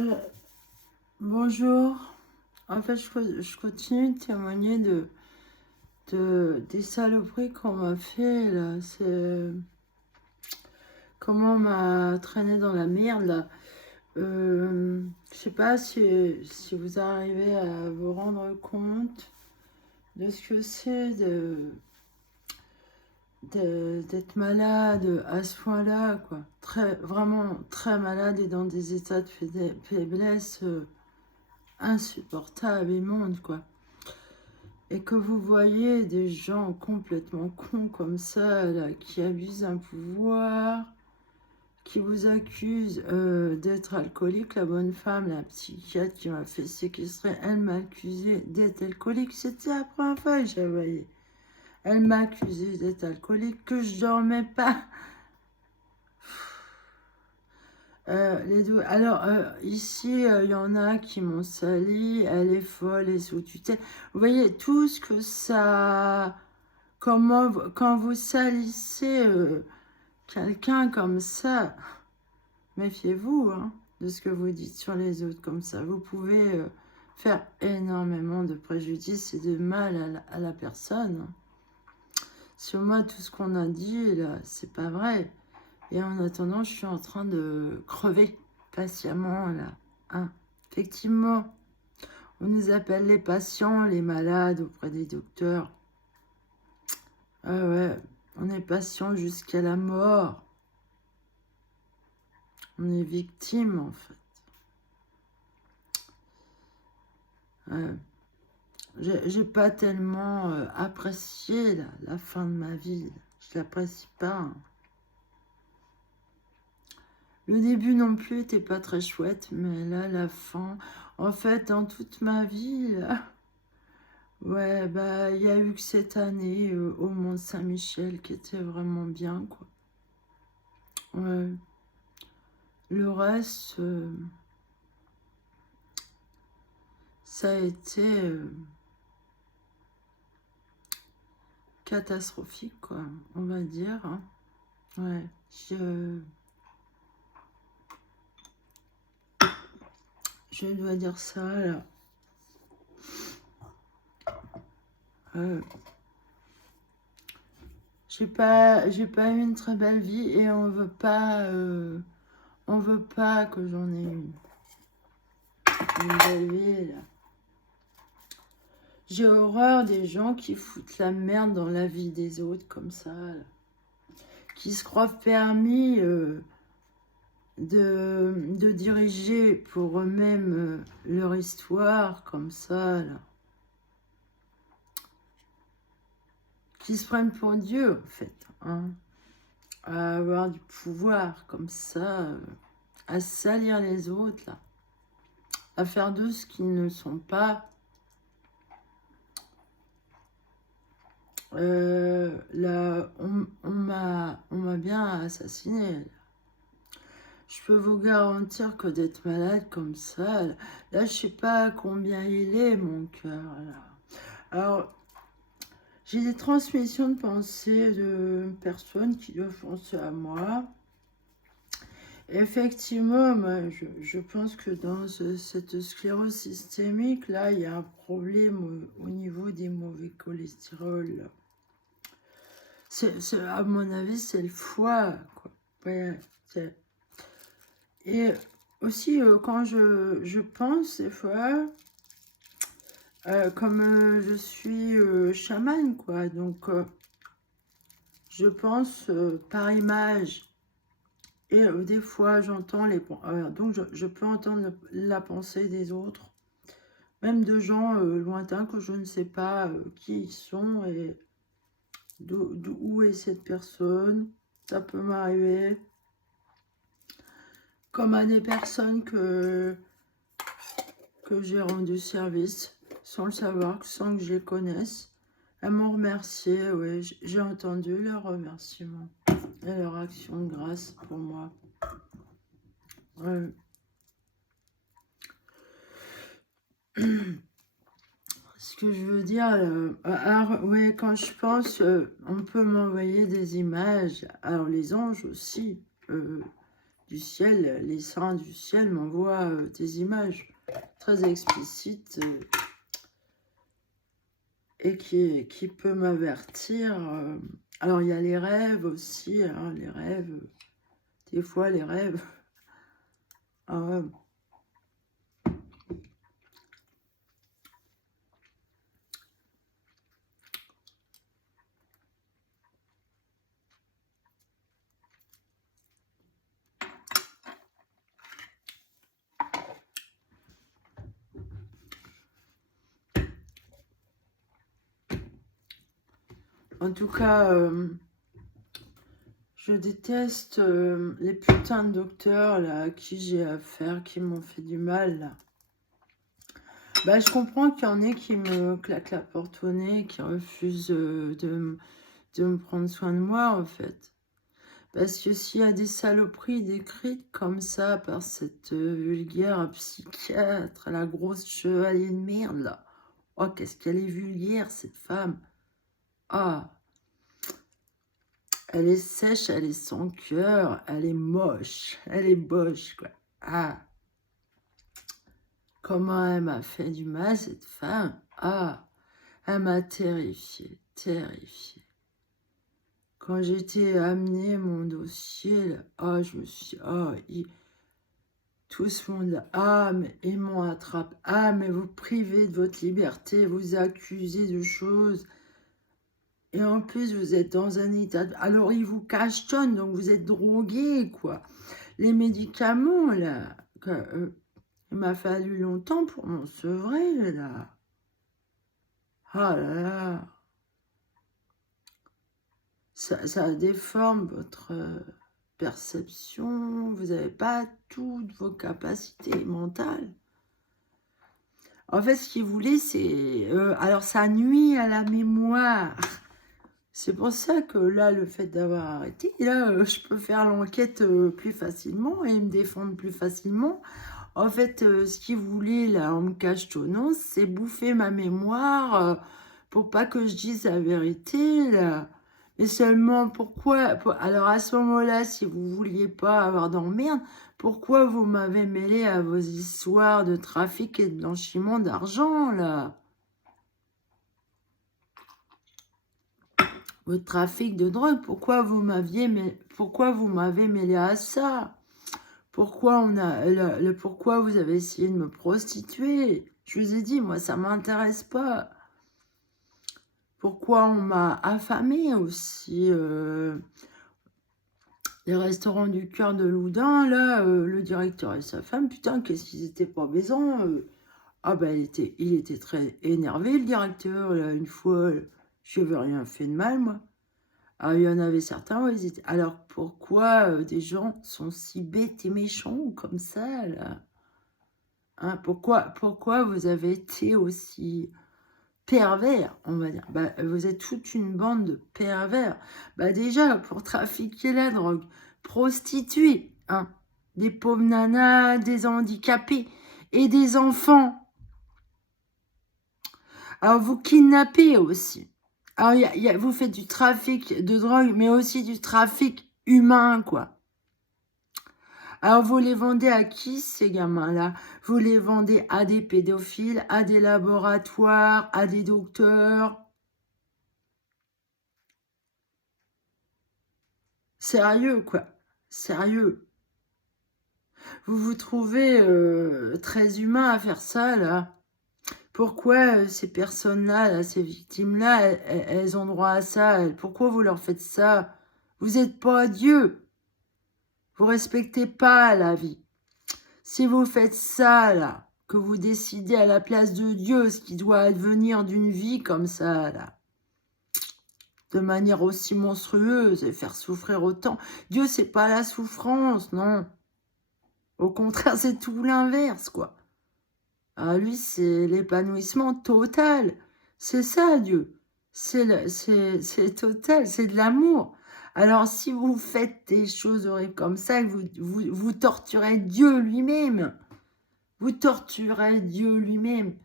Euh, Bonjour. En fait, je continue de témoigner des saloperies qu'on m'a fait là. C'est comment on m'a traîné dans la merde là. Je sais pas si vous arrivez à vous rendre compte de ce que c'est d'être malade à ce point-là, quoi. Vraiment très malade et dans des états de faiblesse insupportables, immondes, quoi. Et que vous voyez des gens complètement cons comme ça, là, qui abusent d'un pouvoir, qui vous accusent d'être alcoolique. La bonne femme, la psychiatre qui m'a fait séquestrer, elle m'a accusé d'être alcoolique. C'était la première fois que je la voyais. Elle m'a accusé d'être alcoolique, que je dormais pas. Alors, ici, il y en a qui m'ont sali, elle est folle, elle est sous tutelle. Vous voyez, tout ce que ça... quand vous salissez quelqu'un comme ça, méfiez-vous hein, de ce que vous dites sur les autres comme ça. Vous pouvez faire énormément de préjudice et de mal à la personne. Sur moi, tout ce qu'on a dit, là, c'est pas vrai. Et en attendant, je suis en train de crever patiemment, là. Hein. Effectivement, on nous appelle les patients, les malades auprès des docteurs. Ah ouais, on est patient jusqu'à la mort. On est victime, en fait. Ouais. J'ai pas tellement apprécié la fin de ma vie. Je l'apprécie pas. Hein. Le début non plus était pas très chouette, mais là, la fin... En fait, dans toute ma vie, là... Ouais, bah, il y a eu que cette année au Mont-Saint-Michel qui était vraiment bien, quoi. Ouais. Le reste, ça a été catastrophique, quoi, on va dire. Hein. Ouais, je dois dire ça, là. Euh, j'ai pas eu une très belle vie et on veut pas que j'en ai une belle vie, là. J'ai horreur des gens qui foutent la merde dans la vie des autres comme ça, là. Qui se croient permis de diriger pour eux-mêmes leur histoire comme ça, là. Qui se prennent pour Dieu, en fait. Hein. À avoir du pouvoir comme ça, à salir les autres, là. À faire d'eux ce qu'ils ne sont pas. Là, on m'a bien assassiné. Là. Je peux vous garantir que d'être malade comme ça, là, je sais pas combien il est, mon cœur, là. Alors, j'ai des transmissions de pensée de personnes qui doivent penser à moi. Effectivement, moi, je pense que dans cette sclérose systémique, là, il y a un problème au niveau des mauvais cholestérol. À mon avis, c'est le foie, quoi. Ouais, et aussi, quand je pense, des fois, comme je suis chamane, quoi, donc je pense par image. Et des fois, j'entends donc je peux entendre la pensée des autres, même de gens lointains que je ne sais pas qui ils sont et d'où est cette personne. Ça peut m'arriver. Comme à des personnes que j'ai rendu service, sans le savoir, sans que je les connaisse. Elles m'ont remercié, oui, j'ai entendu leurs remerciements et leur action de grâce pour moi. Ouais. Ce que je veux dire, alors, ouais, quand je pense, on peut m'envoyer des images, alors les anges aussi, du ciel, les saints du ciel m'envoient des images très explicites et qui peut m'avertir. Alors, il y a les rêves aussi, hein, les rêves. Des fois, les rêves. Ah ouais. En tout cas, je déteste les putains de docteurs là, à qui j'ai affaire, qui m'ont fait du mal là. Bah, je comprends qu'il y en ait qui me claquent la porte au nez, qui refusent de me prendre soin de moi, en fait. Parce que s'il y a des saloperies décrites comme ça par cette vulgaire psychiatre, la grosse chevalier de merde, là. Oh, qu'est-ce qu'elle est vulgaire, cette femme. Ah, elle est sèche, elle est sans cœur, elle est moche, elle est boche, quoi. Ah, comment elle m'a fait du mal, cette femme. Ah, elle m'a terrifiée, terrifiée. Quand j'étais amené mon dossier, là, oh, je me suis dit, oh, tout ce monde là, ah, mais ils m'ont attrapé, ah, mais vous privez de votre liberté, vous accusez de choses, et en plus vous êtes dans un état, alors ils vous cachetonnent, donc vous êtes drogué, quoi. Les médicaments, là, il m'a fallu longtemps pour m'en sevrer, là. Ah là là. Ça déforme votre perception, vous n'avez pas toutes vos capacités mentales. En fait, ce qu'il voulait, c'est... alors, ça nuit à la mémoire. C'est pour ça que là, le fait d'avoir arrêté, là, je peux faire l'enquête plus facilement et me défendre plus facilement. En fait, ce qu'il voulait, là, en me cachetonnant, c'est bouffer ma mémoire pour pas que je dise la vérité, là. Mais seulement, pourquoi... Alors, à ce moment-là, si vous vouliez pas avoir d'emmerde, pourquoi vous m'avez mêlé à vos histoires de trafic et de blanchiment d'argent, là? Votre trafic de drogue, pourquoi vous m'avez mêlé à ça? Pourquoi pourquoi vous avez essayé de me prostituer? Je vous ai dit, moi, ça m'intéresse pas. Pourquoi on m'a affamé aussi? Les restaurants du cœur de Loudun, là, le directeur et sa femme, putain, qu'est-ce qu'ils étaient pas baisants. Ah ben, il était très énervé, le directeur, là, une fois, je n'avais rien fait de mal, moi. Ah, il y en avait certains où ils étaient... Alors, pourquoi des gens sont si bêtes et méchants comme ça, là? Hein, pourquoi vous avez été aussi pervers, on va dire? Bah, vous êtes toute une bande de pervers. Bah, déjà, pour trafiquer la drogue, prostituer, hein, des pauvres nanas, des handicapés et des enfants. Alors, vous kidnappez aussi. Alors, vous faites du trafic de drogue, mais aussi du trafic humain, quoi. Alors, vous les vendez à qui, ces gamins-là? Vous les vendez à des pédophiles, à des laboratoires, à des docteurs. Sérieux, quoi. Sérieux. Vous vous trouvez très humain à faire ça, là? Pourquoi ces personnes-là, là, ces victimes-là, elles ont droit à ça? Pourquoi vous leur faites ça? Vous n'êtes pas Dieu. Vous respectez pas la vie. Si vous faites ça, là, que vous décidez à la place de Dieu ce qui doit advenir d'une vie comme ça, là, de manière aussi monstrueuse et faire souffrir autant. Dieu, c'est pas la souffrance, non. Au contraire, c'est tout l'inverse, quoi. Ah, lui, c'est l'épanouissement total. C'est ça, Dieu. C'est total, c'est de l'amour. Alors, si vous faites des choses horribles comme ça, vous torturez Dieu lui-même. Vous torturez Dieu lui-même.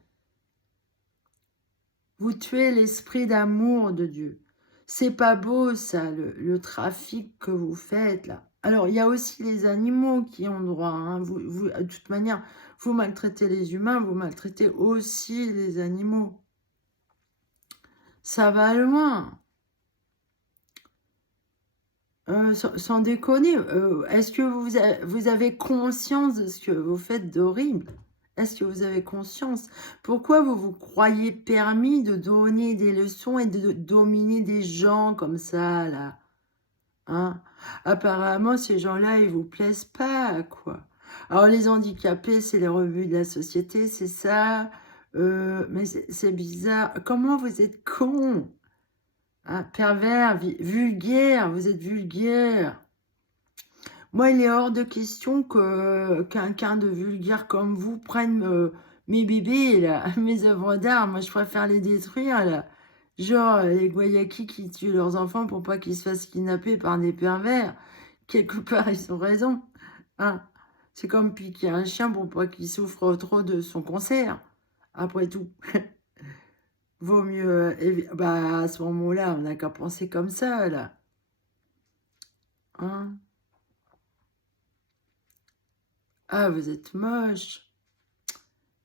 Vous tuez l'esprit d'amour de Dieu. C'est pas beau, ça, le trafic que vous faites, là. Alors, il y a aussi les animaux qui ont droit. Hein. De toute manière, vous maltraitez les humains, vous maltraitez aussi les animaux. Ça va loin. Sans déconner, est-ce que vous avez conscience de ce que vous faites d'horrible? Est-ce que vous avez conscience? Pourquoi vous vous croyez permis de donner des leçons et de dominer des gens comme ça, là? Hein? Apparemment, ces gens-là, ils vous plaisent pas, quoi. Alors, les handicapés, c'est les rebuts de la société, c'est ça. Mais c'est bizarre. Comment vous êtes con? Hein, pervers, vulgaire, vous êtes vulgaire. Moi, il est hors de question que quelqu'un de vulgaire comme vous prenne mes bébés, là, mes œuvres d'art. Moi, je préfère les détruire, là. Genre, les Guayakis qui tuent leurs enfants pour pas qu'ils se fassent kidnapper par des pervers. Quelque part, ils ont raison. Hein. C'est comme piquer un chien pour pas qu'il souffre trop de son cancer. Après tout. Vaut mieux... bah, à ce moment-là, on n'a qu'à penser comme ça, là. Hein. Ah, vous êtes moche.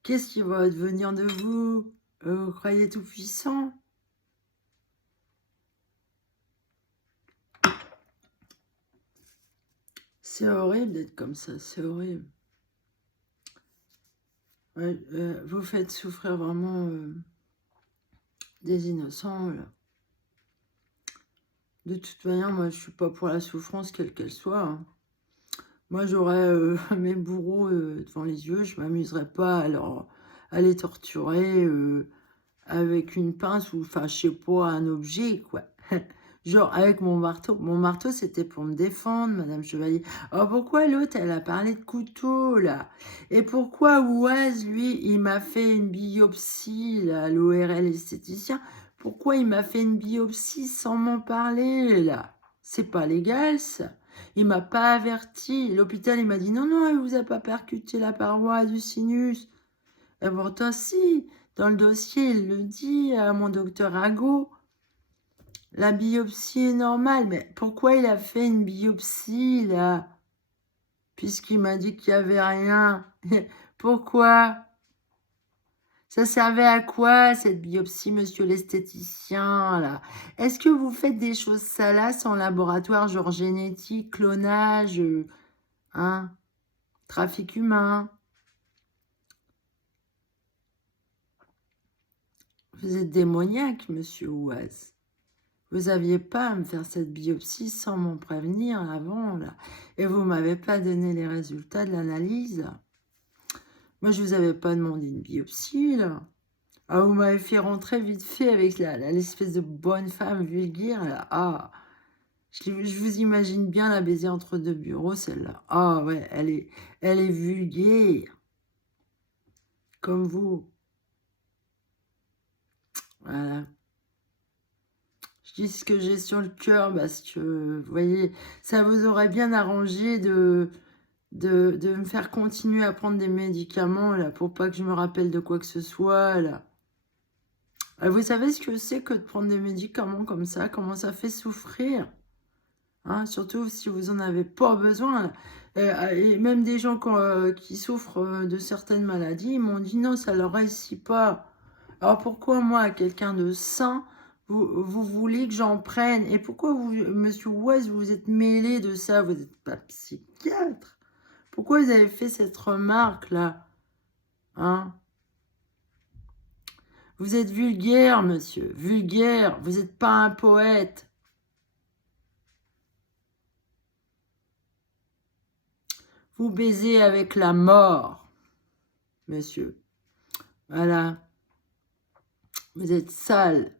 Qu'est-ce qui va advenir de vous? Vous croyez tout puissant? C'est horrible d'être comme ça, c'est horrible. Ouais, vous faites souffrir vraiment des innocents, là. De toute manière, moi, je suis pas pour la souffrance, quelle qu'elle soit. Hein. Moi, j'aurais mes bourreaux devant les yeux, je m'amuserais pas à les torturer avec une pince ou, enfin, je sais pas, un objet, quoi. Genre, avec mon marteau. Mon marteau, c'était pour me défendre, Madame Chevalier. Alors, pourquoi l'autre, elle a parlé de couteau, là? Et pourquoi Ouaz, lui, il m'a fait une biopsie, là, l'ORL esthéticien? Pourquoi il m'a fait une biopsie sans m'en parler, là? C'est pas légal, ça. Il m'a pas averti. L'hôpital, il m'a dit, non, non, il vous a pas percuté la paroi du sinus. Et pourtant, si, dans le dossier, il le dit à mon docteur Ago. La biopsie est normale, mais pourquoi il a fait une biopsie, là? Puisqu'il m'a dit qu'il n'y avait rien. Pourquoi? Ça servait à quoi, cette biopsie, monsieur l'esthéticien, là? Est-ce que vous faites des choses salaces en laboratoire, genre génétique, clonage, hein? Trafic humain? Vous êtes démoniaque, monsieur Ouaz. Vous aviez pas à me faire cette biopsie sans m'en prévenir avant, là. Et vous m'avez pas donné les résultats de l'analyse. Moi, je vous avais pas demandé une biopsie, là. Ah, vous m'avez fait rentrer vite fait avec l'espèce de bonne femme vulgaire, là. Ah, je vous imagine bien la baiser entre deux bureaux, celle-là. Ah, ouais, elle est vulgaire. Comme vous. Voilà. Je dis ce que j'ai sur le cœur parce que, vous voyez, ça vous aurait bien arrangé de me faire continuer à prendre des médicaments, là, pour pas que je me rappelle de quoi que ce soit, là. Vous savez ce que c'est que de prendre des médicaments comme ça, comment ça fait souffrir, hein, surtout si vous en avez pas besoin, là. Et même des gens qui souffrent de certaines maladies, ils m'ont dit non, ça leur réussit pas. Alors pourquoi moi, quelqu'un de sain, vous voulez que j'en prenne? Et pourquoi vous, monsieur West, vous vous êtes mêlé de ça? Vous n'êtes pas psychiatre? Pourquoi vous avez fait cette remarque-là? Hein? Vous êtes vulgaire, monsieur. Vulgaire. Vous n'êtes pas un poète. Vous baisez avec la mort, monsieur. Voilà. Vous êtes sale.